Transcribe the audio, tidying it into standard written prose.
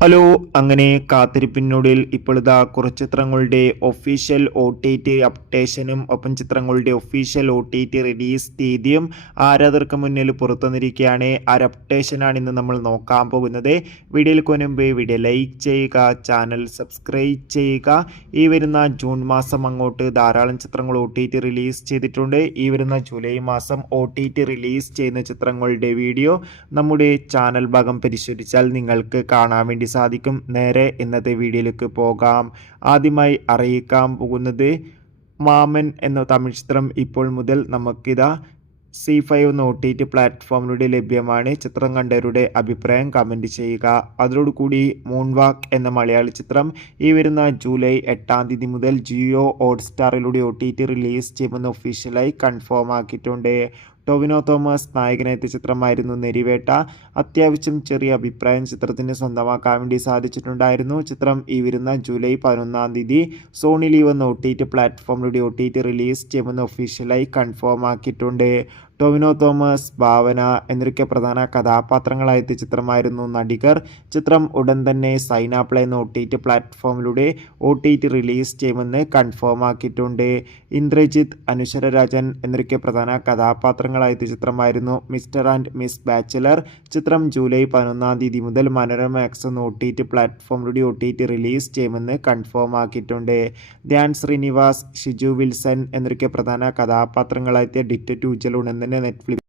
Hello, അങ്ങനെ കാത്തിരിപ്പിനൊടുവിൽ ഇപ്പോൾ ഇതാ കുറച്ച് ചിത്രങ്ങളുടെ ഒഫീഷ്യൽ OTT അപ്ഡേഷനും ഒപ്പം ചിത്രങ്ങളുടെ ഒഫീഷ്യൽ OTT റിലീസ് തീയതിയും ആരാധകർക്ക് മുന്നിൽ പുറത്തുവന്നിരിക്കുകയാണ്. ആ ഒരു അപ്ഡേഷനാണ് ഇന്ന് നമ്മൾ നോക്കാൻ പോകുന്നത്. വീഡിയോയിൽ മുൻപ് വീഡിയോ ലൈക്ക് ചെയ്യുക, ചാനൽ സബ്സ്ക്രൈബ് ചെയ്യുക. ഈ വരുന്ന ജൂൺ മാസം അങ്ങോട്ട് ധാരാളം ചിത്രങ്ങൾ OTT റിലീസ് ചെയ്തിട്ടുണ്ട്. ഈ വരുന്ന ജൂലൈ മാസം OTT റിലീസ് ചെയ്യുന്ന ചിത്രങ്ങളുടെ വീഡിയോ നമ്മുടെ ചാനൽ ഭാഗം പരിശോധിച്ചാൽ നിങ്ങൾക്ക് കാണാൻ വേണ്ടി സാധിക്കും. നേരെ ഇന്നത്തെ വീഡിയോയിലേക്ക് പോകാം. ആദ്യമായി അറിയിക്കാൻ പോകുന്നത് മാമൻ എന്ന തമിഴ് ചിത്രം ഇപ്പോൾ മുതൽ നമുക്കിതാ C5 എന്ന OTT പ്ലാറ്റ്ഫോമിലൂടെ ലഭ്യമാണ്. ചിത്രം കണ്ടവരുടെ അഭിപ്രായം കമൻറ്റ് ചെയ്യുക. അതോടുകൂടി മൂൺ വാക്ക് എന്ന മലയാള ചിത്രം ഈ വരുന്ന ജൂലൈ 8 തീയതി മുതൽ ജിയോ ഹോട്ട്സ്റ്റാറിലൂടെ OTT റിലീസ് ചെയ്യുമെന്ന് ഒഫീഷ്യലായി കൺഫേം ആക്കിയിട്ടുണ്ട്. ടൊവിനോ തോമസ് നായകനെത്തിയ ചിത്രമായിരുന്നു നെരിവേട്ട. അത്യാവശ്യം ചെറിയ അഭിപ്രായം ചിത്രത്തിന് സ്വന്തമാക്കാൻ വേണ്ടി സാധിച്ചിട്ടുണ്ടായിരുന്നു. ചിത്രം ഈ വരുന്ന ജൂലൈ 11 തീയതി സോണി ലീവ് എന്ന OTT പ്ലാറ്റ്ഫോമിലൂടെ OTT റിലീസ് ചെയ്യുമെന്ന് ഒഫീഷ്യലായി കൺഫേം ആക്കിയിട്ടുണ്ട്. ടൊവിനോ തോമസ്, ഭാവന എന്നൊക്കെ പ്രധാന കഥാപാത്രങ്ങളായെത്തിയ ചിത്രമായിരുന്നു നടികർ. ചിത്രം ഉടൻ തന്നെ സൈനാപ്ലേ എന്ന OTT പ്ലാറ്റ്ഫോമിലൂടെ OTT റിലീസ് ചെയ്യുമെന്ന് കൺഫേം ആക്കിയിട്ടുണ്ട്. ഇന്ദ്രജിത്ത്, അനുശ്വര രാജൻ എന്നൊക്കെ പ്രധാന കഥാപാത്രങ്ങളായെത്തിയ ചിത്രമായിരുന്നു മിസ്റ്റർ ആൻഡ് മിസ് ബാച്ചിലർ. ചിത്രം ജൂലൈ 11 തീയതി മുതൽ മനോരമാക്സ് എന്ന OTT പ്ലാറ്റ്ഫോമിലൂടെ OTT റിലീസ് ചെയ്യുമെന്ന് കൺഫേം ആക്കിയിട്ടുണ്ട്. ധ്യാൻ ശ്രീനിവാസ്, ഷിജു വിൽസൺ എന്നൊക്കെ പ്രധാന കഥാപാത്രങ്ങളായെത്തിയ ഡിറ്റക്റ്റീവ് ജലൂൺ എന്ന നെറ്റ്ഫ്ലിക്സ്